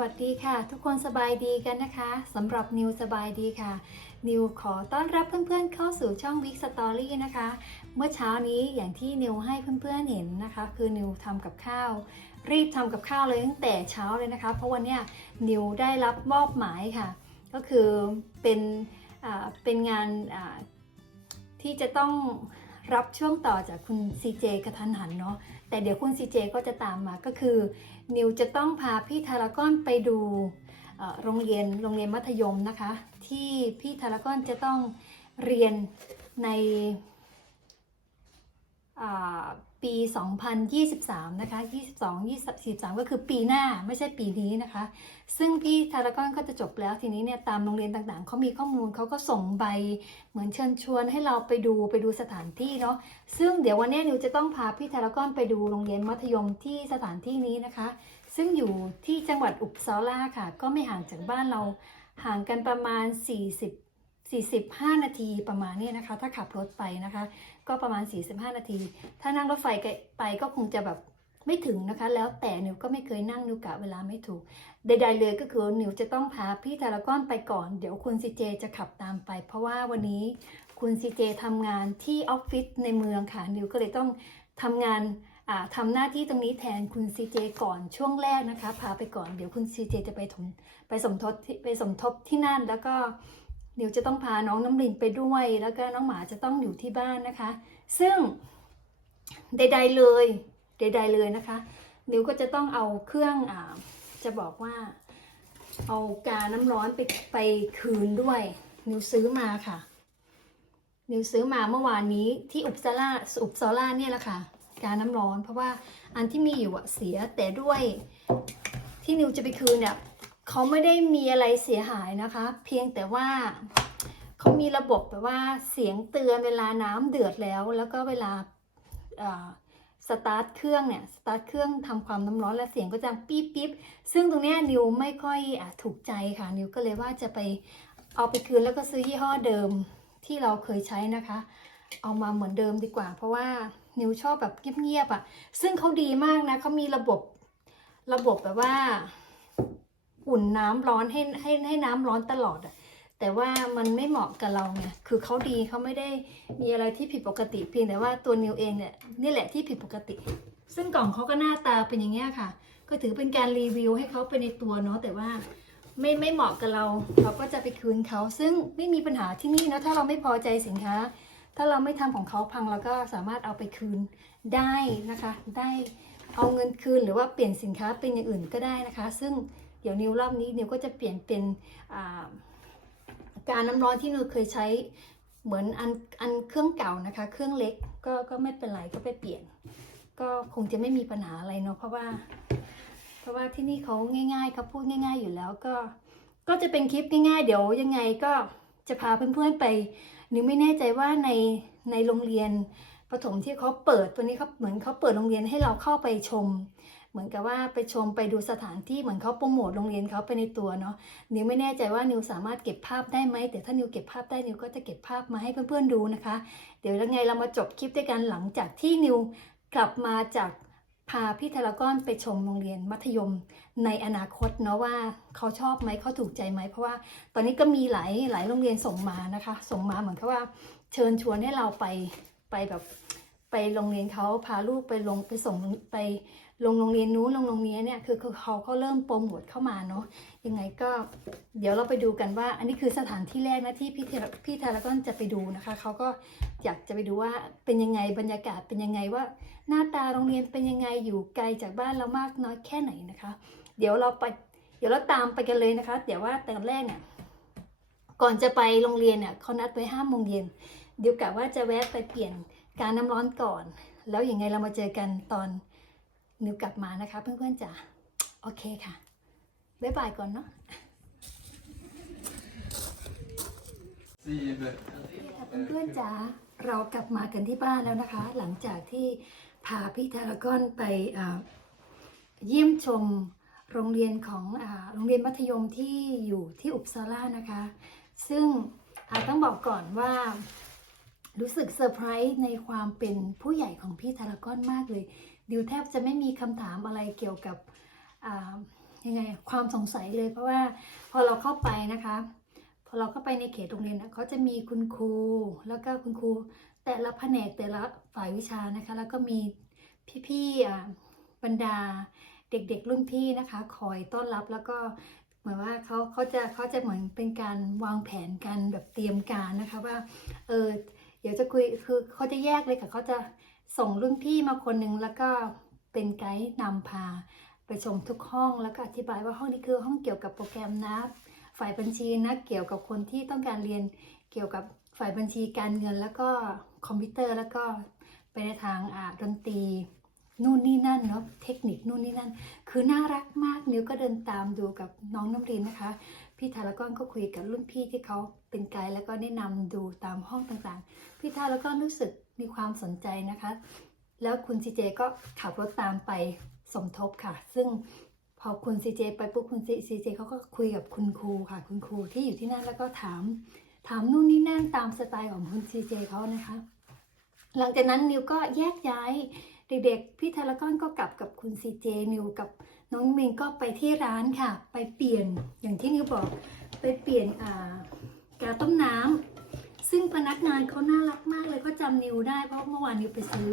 วัสดีค่ะ ทุกคนสบายดีกันนะคะสำหรับนิวสบายดีค่ะ นิวขอต้อนรับเพื่อนๆเข้าสู่ช่องวิกสตอรี่นะคะ เมื่อเช้านี้อย่างที่นิวให้เพื่อนๆเห็นนะคะ คือนิวทำกับข้าว รีบทำกับข้าวเลยตั้งแต่เช้าเลยนะคะ เพราะวันนี้นิวได้รับมอบหมายค่ะ ก็คือเป็นเป็นงานที่จะต้องรับช่วงต่อจากคุณซีเจกระทันหันเนาะ แต่เดี๋ยวคุณซีเจก็จะตามมาก็คือ นิวจะต้องพาพี่ทารากอนไปดูโรงเรียนโรงเรียนมัธยมนะคะ ที่พี่ทารากอนจะต้องเรียนใน ปี 2023 นะคะ 22 23 ก็คือปีหน้าไม่ใช่ปีนี้นะคะ ซึ่งพี่ทารากอนก็จะจบแล้วทีนี้เนี่ยตามโรงเรียนต่างๆ เขามีข้อมูลเขาก็ส่งใบเหมือนเชิญชวนให้เราไปดูไปดูสถานที่เนาะ ซึ่งเดี๋ยววันนี้นิวจะต้องพาพี่ทารากอนไปดูโรงเรียนมัธยมที่สถานที่นี้นะคะ ซึ่งอยู่ที่จังหวัดอุปซาลาค่ะ ก็ไม่ห่างจากบ้านเราห่างกันประมาณ 40 45 นาทีประมาณนี้นะคะ ถ้าขับรถไปนะคะ ก็ประมาณ 45 นาที ถ้านั่งรถไฟไปก็คงจะแบบไม่ถึงนะคะ แล้วแต่นิวก็ไม่เคยนั่งนิวกะเวลาไม่ถูก ใด ๆ เลยก็คือนิวจะต้องพาพี่ทารากอนไปก่อน เดี๋ยวคุณซีเจจะขับตามไป เพราะว่าวันนี้คุณซีเจทำงานที่ออฟฟิศในเมืองค่ะ นิวก็เลยต้องทำงานอ่าทำหน้าที่ตรงนี้แทนคุณซีเจก่อนช่วงแรกนะคะ พาไปก่อนเดี๋ยวคุณซีเจจะไปถมไปสมทบที่ไปสมทบที่นั่นแล้วก็ นิวจะต้องพาน้องน้ำลินไปด้วย แล้วก็น้องหมาจะต้องอยู่ที่บ้านนะคะ ซึ่งใด ๆเลยใด ๆเลยนะคะนิวก็จะต้องเอาเครื่องอ่าจะบอกว่า เอากาน้ำร้อนไปไปคืนด้วย นิวซื้อมาค่ะ นิวซื้อมาเมื่อวานนี้ที่อุปซาร่าอุปซาร่าเนี่ยแหละค่ะกาน้ำร้อน เพราะว่าอันที่มีอยู่อะเสียแต่ด้วยที่นิวจะไปคืนเนี่ย เขาไม่ได้มีอะไรเสียหายนะคะ เพียงแต่ว่าเขามีระบบแบบว่าเสียงเตือนเวลาน้ำเดือดแล้ว แล้วก็เวลาสตาร์ทเครื่องเนี่ยสตาร์ทเครื่องทำความน้ำร้อนและเสียงก็จะปี๊บปี๊บซึ่งตรงนี้นิวไม่ค่อยอถูกใจค่ะ นิวก็เลยว่าจะไปเอาไปคืนแล้วก็ซื้อยี่ห้อเดิมที่เราเคยใช้นะคะ เอามาเหมือนเดิมดีกว่า เพราะว่านิวชอบแบบเงียบๆอะ่ะ ซึ่งเขาดีมากนะเขามีระบบระบบแบบว่า อุ่นน้ำร้อนให้ให้ให้น้ำร้อนตลอดอะ่ะแต่ว่ามันไม่เหมาะกับเราไงคือเขาดีเขาไม่ได้มีอะไรที่ผิดปกติเพียงแต่ว่าตัวนิวเองเนี่ยนี่แหละที่ผิดปกติ ซึ่งกล่องเขาก็หน้าตาเป็นอย่างเงี้ยค่ะ ก็ถือเป็นการรีวิวให้เขาไปในตัวเนาะแต่ว่าไม่ไม่เหมาะกับเรา เราก็จะไปคืนเขา ซึ่งไม่มีปัญหาที่นี่นะถ้าเราไม่พอใจสินค้า ถ้าเราไม่ทำของเขาพังเราก็สามารถเอาไปคืนได้นะคะ ได้เอาเงินคืนหรือว่าเปลี่ยนสินค้าเป็นอย่างอื่นก็ได้นะคะ ซึ่ง ดี๋ยวนิวรอบนี้นิวก็จะเปลี่ยนเป็นการน้ำร้อนที่นิวเคยใช้เหมือนอันอันเครื่องเก่านะคะ เครื่องเล็กก็ก็ไม่เป็นไรก็ไปเปลี่ยน ก็คงจะไม่มีปัญหาอะไรเนาะเพราะว่า เพราะว่าที่นี่เขาง่ายๆเขาพูดง่าย ๆ อยู่แล้วก็ ก็จะเป็นคลิปง่าย ๆ เดี๋ยวยังไงก็จะพาเพื่อนๆไปนิวไม่แน่ใจว่าในในโรงเรียนประถมที่เขาเปิดตัวนี้เขาเหมือนเขาเปิดโรงเรียนให้เราเข้าไปชม เหมือนกับว่าไปชมไปดูสถานที่เหมือนเขาโปรโมทโรงเรียนเขาไปในตัวเนาะนิวไม่แน่ใจว่านิวสามารถเก็บภาพได้ไหมแต่ถ้านิวเก็บภาพได้นิวก็จะเก็บภาพมาให้เพื่อนๆดูนะคะ เดี๋ยวยังไงเรามาจบคลิปด้วยกันหลังจากที่นิวกลับมาจากพาพี่ทารากอนไปชมโรงเรียนมัธยมในอนาคตเนาะว่าเขาชอบไหมเขาถูกใจไหมเพราะว่าตอนนี้ก็มีหลายหลายโรงเรียนส่งมานะคะ ส่งมาเหมือนกับว่าเชิญชวนให้เราไปไปแบบไปโรงเรียนเขาพาลูกไปลงไปส่งไป ลงโรงเรียนนู้นลงโรงเรียนเนี่ยคือคือเขาก็เริ่มโปรโมทเข้ามาเนาะยังไงก็เดี๋ยวเราไปดูกันว่า อันนี้คือสถานที่แรกนะที่พี่เทพี่ทารากอนจะไปดูนะคะเขาก็อยากจะไปดูว่าเป็นยังไงบรรยากาศเป็นยังไงว่า หน้าตาโรงเรียนเป็นยังไงอยู่ไกลจากบ้านเรามากน้อยแค่ไหนนะคะ เดี๋ยวเราไปเดี๋ยวเราตามไปกันเลยนะคะ เดี๋ยวว่าแต่แรกเนี่ยก่อนจะไปโรงเรียนเนี่ยเขานัดไว้ห้าโมงเย็นเดี๋ยวกะว่าจะแวะไปเปลี่ยนการน้ำร้อนก่อน แล้วยังไงเรามาเจอกันตอน นิวกลับมานะคะเพื่อนๆจ๋าโอเคค่ะ บ๊ายบายก่อนเนาะ Sieben. เพื่อนๆจ๋าเรากลับมากันที่บ้านแล้วนะคะ หลังจากที่พาพี่ทารากอนไปอ่าเยี่ยมชมโรงเรียนของอาโรงเรียนมัธยมที่อยู่ที่อุปซาร่านะคะ ซึ่งอาต้องบอกก่อนว่ารู้สึกเซอร์ไพรส์ในความเป็นผู้ใหญ่ของพี่ทารากอนมากเลย ดิวแทบจะไม่มีคำถามอะไรเกี่ยวกับยังไงความสงสัยเลยเพราะว่าพอเราเข้าไปนะคะ พอเราเข้าไปในเขตโรงเรียนนะเขาจะมีคุณครูแล้วก็คุณครูแต่ละแผนกแต่ละฝ่ายวิชานะคะ แล้วก็มีพี่ๆบรรดาเด็กๆรุ่นพี่นะคะ คอยต้อนรับแล้วก็เหมือนว่าเขาเขาจะเขาจะเหมือนเป็นการวางแผนกันแบบเตรียมการนะคะว่าเออเดี๋ยวจะคุยคือเขาจะแยกเลยค่ะเขาจะ ส่งรุ่นพี่มาคนหนึ่งแล้วก็เป็นไกด์นำพา ไปชมทุกห้องแล้วก็อธิบายว่าห้องนี้คือห้องเกี่ยวกับโปรแกรมนะฝ่ายบัญชีนะเกี่ยวกับคนที่ต้องการเรียนเกี่ยวกับฝ่ายบัญชีการเงินแล้วก็คอมพิวเตอร์แล้วก็ไปในทางอ่าดนตรีนู่นนี่นั่นเนาะเทคนิคนู่นนี่นั่น คือน่ารักมากนิวก็เดินตามดูกับน้องน้ำรินนะคะ พี่ทารากอนก็คุยกับรุ่นพี่ที่เขาเป็นไกด์แล้วก็แนะนำดูตามห้องต่างๆ พี่ทารากอนรู้สึก มีความสนใจนะคะ แล้วคุณซีเจก็ขับรถตามไปสมทบค่ะ ซึ่งพอคุณซีเจไปปุ๊บคุณซีเจเขาก็คุยกับคุณครูค่ะ คุณครูที่อยู่ที่นั่นแล้วก็ถาม ถามนู่นนี่นั่นตามสไตล์ของคุณซีเจเขานะคะ หลังจากนั้นนิวก็แยกย้ายเด็กๆพี่ทารากอนก็กลับกับคุณซีเจนิวกับน้องเมงก็ไปที่ร้านค่ะ ไปเปลี่ยนอย่างที่นิวบอกไปเปลี่ยนอ่ากาต้มน้ำ ซึ่งพนักงานเขาน่ารักมากเลยเขาจำนิวได้เพราะเมื่อวานนิวไปซื้อ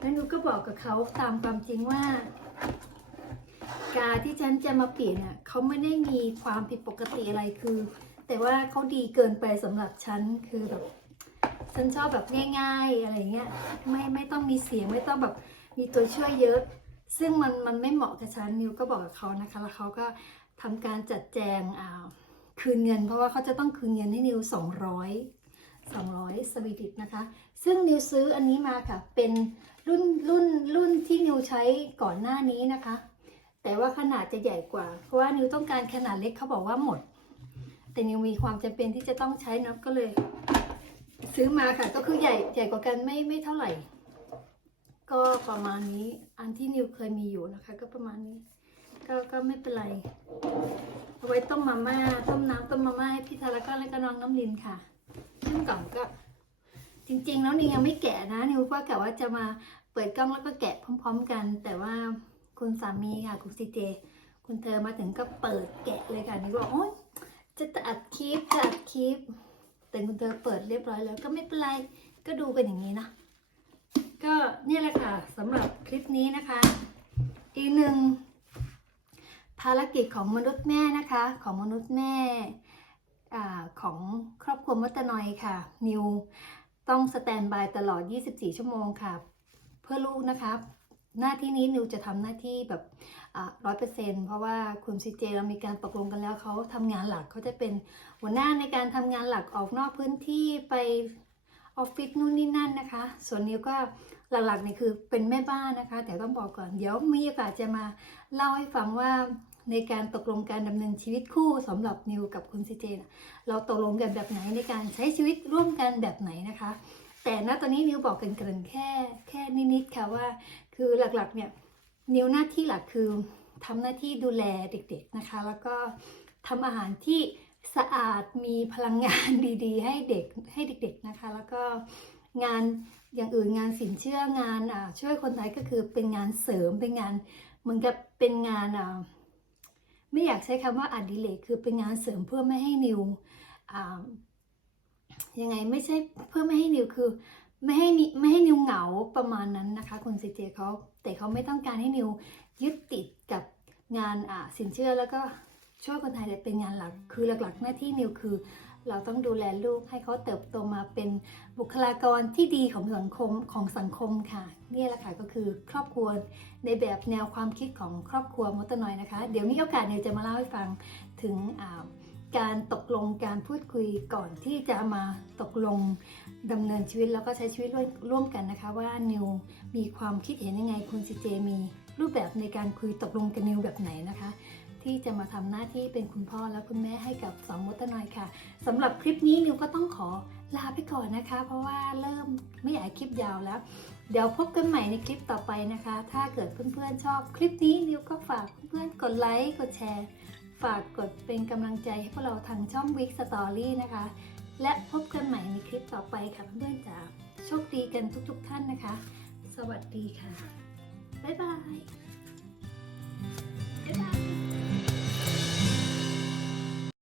แล้วนิวก็บอกกับเขาตามความจริงว่า กาที่ฉันจะมาเปลี่ยนอะเขาไม่ได้มีความผิดปกติอะไรคือ แต่ว่าเขาดีเกินไปสำหรับฉันคือแบบฉันชอบแบบง่าย ๆอะไรเงี้ยไม่ไม่ต้องมีเสียงไม่ต้องแบบมีตัวช่วยเยอะ ซึ่งมันมันไม่เหมาะกับฉันนิวก็บอกกับเขานะคะแล้วเขาก็ทำการจัดแจงอ่าคืนเงิน เพราะว่าเขาจะต้องคืนเงินให้นิว200 200 สวีดิชนะคะ ซึ่งนิวซื้ออันนี้มาค่ะ เป็นรุ่นรุ่นรุ่นที่นิวใช้ก่อนหน้านี้นะคะ แต่ว่าขนาดจะใหญ่กว่า เพราะว่านิวต้องการขนาดเล็กเขาบอกว่าหมด แต่นิวมีความจำเป็นที่จะต้องใช้นะก็เลย ซื้อมาค่ะ ก็คือใหญ่ใหญ่กว่ากันไม่ไม่เท่าไหร่ ก็ประมาณนี้ อันที่นิวเคยมีอยู่นะคะ ก็ประมาณนี้ ก็ก็ไม่เป็นไรเอาไว้ต้มมาม่าต้มน้ำต้มมาม่าให้พี่ทารากอนและก็น้องน้ำลินค่ะ ซึ่งกล่องก็ จริง ๆ แล้วนิวยังไม่แกะนะนิวก็กะว่าจะมาเปิดกล้องแล้วก็แกะพร้อม ๆ กัน แต่ว่าคุณสามีค่ะคุณซีเจ คุณเธอมาถึงก็เปิดแกะเลยค่ะนิวบอกโอ๊ยจะอัดคลิปจะอัดคลิป แต่คุณเธอเปิดเรียบร้อยแล้วก็ไม่เป็นไรก็ดูกันอย่างนี้นะก็เนี่ยแหละค่ะสำหรับคลิปนี้นะคะ อีกหนึ่งภารกิจของมนุษย์แม่นะคะ ของมนุษย์แม่ อของครอบครัวมัตตนอยค่ะ นิวต้องสแตนบายตลอด 24 ชั่วโมงค่ะ เพื่อลูกนะคะหน้าที่นี้นิวจะทำหน้าที่แบบร้อยเปอร์เซ็นต์เพราะว่าคุณซีเจเรามีการตกลงกันแล้วเขาทำงานหลักเขาจะเป็นหัวหน้าในการทำงานหลักออกนอกพื้นที่ไปออฟฟิศนู่นนี่นั่นนะคะ ส่วนนิวก็หลักๆเนี่ยคือเป็นแม่บ้านนะคะ แต่ต้องบอกก่อน เดี๋ยวมีโอกาสจะมาเล่าให้ฟังว่า ในการตกลงการดำเนินชีวิตคู่สำหรับนิวกับคุณซีเจนเราตกลงกันแบบไหนในการใช้ชีวิตร่วมกันแบบไหนนะคะ แต่ณตอนนี้นิวบอกกันเกินแค่แค่นิดๆค่ะว่า คือหลักๆเนี่ยนิวหน้าที่หลักคือทำหน้าที่ดูแลเด็ก ๆนะคะ แล้วก็ทำอาหารที่สะอาดมีพลังงานดีๆ ให้เด็กให้เด็ก ๆนะคะ แล้วก็งานอย่างอื่นงานสินเชื่องานอ่าช่วยคนไทยก็คือเป็นงานเสริมเป็นงานเหมือนกับเป็นงานอ่า ไม่อยากใช้คำว่าอดิเรกคือเป็นงานเสริมเพื่อไม่ให้นิวยังไงไม่ใช่เพื่อไม่ให้นิวคือไม่ให้มีไม่ให้นิวเหงาประมาณนั้นนะคะ คุณซีเจเขาแต่เขาไม่ต้องการให้นิวยึดติดกับงานสินเชื่อแล้วก็ ช่วยคนไทยเนี่ยเป็นงานหลัก คือหลักๆ หน้าที่นิวคือ เราต้องดูแลลูกให้เขาเติบโตมาเป็นบุคลากรที่ดีของสังคมของสังคมค่ะ นี่แหละค่ะก็คือครอบครัวในแบบแนวความคิดของครอบครัวมดตะนอยนะคะ เดี๋ยวมีโอกาสเนี่ยจะมาเล่าให้ฟังถึงการตกลงการพูดคุยก่อนที่จะมาตกลงดำเนินชีวิตแล้วก็ใช้ชีวิตร่วมร่วมกันนะคะ ว่านิวมีความคิดเห็นยังไงคุณซีเจมีรูปแบบในการคุยตกลงกับนิวแบบไหนนะคะ ที่จะมาทำหน้าที่เป็นคุณพ่อและคุณแม่ให้กับสองมดตนอยค่ะสำหรับคลิปนี้นิวก็ต้องขอลาไปก่อนนะคะ เพราะว่าเริ่มไม่อยากคลิปยาวแล้ว เดี๋ยวพบกันใหม่ในคลิปต่อไปนะคะ ถ้าเกิดเพื่อนๆชอบคลิปนี้นิวก็ฝากเพื่อนๆกดไลค์กดแชร์ ฝากกดเป็นกำลังใจให้พวกเราทางช่อง Week Story นะคะ และพบกันใหม่ในคลิปต่อไปค่ะเพื่อนๆจ๋าโชคดีกันทุกๆท่านนะคะ สวัสดีค่ะบ๊ายบายบ๊ายบาย